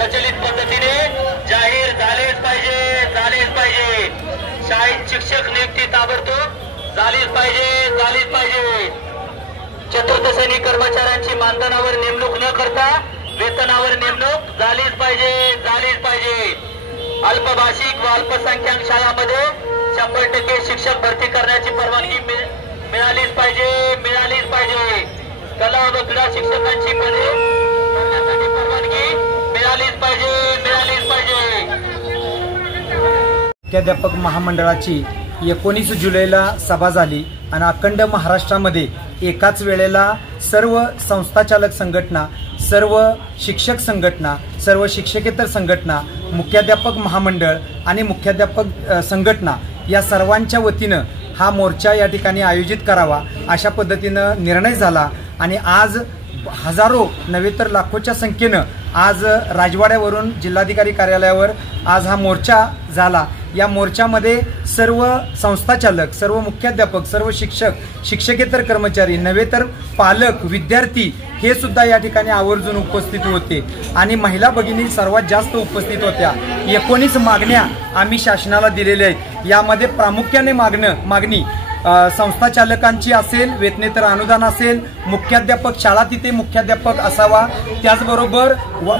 प्रचलित पद्धतीने जाहीर झालेच पाहिजे। शाळेत शिक्षक नियुक्ती ताबडतोब झालीच पाहिजे। चतुर्थ श्रेणी कर्मचाऱ्यांची मानधनावर नेमणूक न करता वेतनावर नेमणूक झालीच पाहिजे। अल्पभाषिक व अल्पसंख्याक शाळांमध्ये 100% शिक्षक भरती करण्याची परवानगी मिळालीच पाहिजे। कला व क्रीडा शिक्षकांची पदे भरण्यासाठी परवानगी मिळालीच पाहिजे। मुख्याध्यापक महामंडळाची 19 जुलैला सभा झाली आणि अखंड महाराष्ट्रामध्ये एकाच वेळेला सर्व संस्थाचालक संघटना, सर्व शिक्षक संघटना, सर्व शिक्षकेतर संघटना, मुख्याध्यापक महामंडळ आणि मुख्याध्यापक संघटना या सर्वांच्या वतीनं हा मोर्चा या ठिकाणी आयोजित करावा अशा पद्धतीनं निर्णय झाला आणि आज हजारो नव्हे तर लाखोच्या संख्येनं आज राजवाड्यावरून जिल्हाधिकारी कार्यालयावर आज हा मोर्चा झाला। या मोर्चामध्ये सर्व संस्थाचालक, सर्व मुख्याध्यापक, सर्व शिक्षक, शिक्षकेतर कर्मचारी नव्हे तर पालक, विद्यार्थी हे सुद्धा या ठिकाणी आवर्जून उपस्थित होते आणि महिला भगिनी सर्वात जास्त उपस्थित होत्या। 19 मागण्या आम्ही शासनाला दिलेल्या आहेत। यामध्ये प्रामुख्याने मागणी संस्थाचालकांची असेल, वेतनेतर अनुदान असेल, मुख्याध्यापक शाळा तिथे मुख्याध्यापक असावा, त्याचबरोबर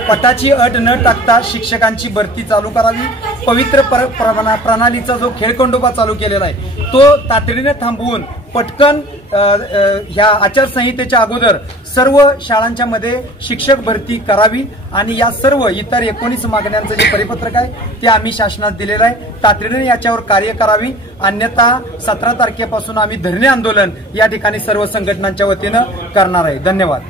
पटाची अट न टाकता शिक्षकांची भरती चालू करावी, पवित्र प्रणालीचा जो खेळखंडोबा चालू केलेला आहे तो तातडीने थांबवून पटकन ह्या आचारसंहितेच्या अगोदर सर्व शाळांच्या मध्ये शिक्षक भरती करावी आणि या सर्व इतर 19 मागण्यांचं जे परिपत्रक आहे ते आम्ही शासनात दिलेलं आहे। तातडीने याच्यावर कार्य करावी, अन्यथा 17 तारखेपासून आम्ही धरणे आंदोलन या ठिकाणी सर्व संघटनांच्या वतीनं करणार आहे। धन्यवाद।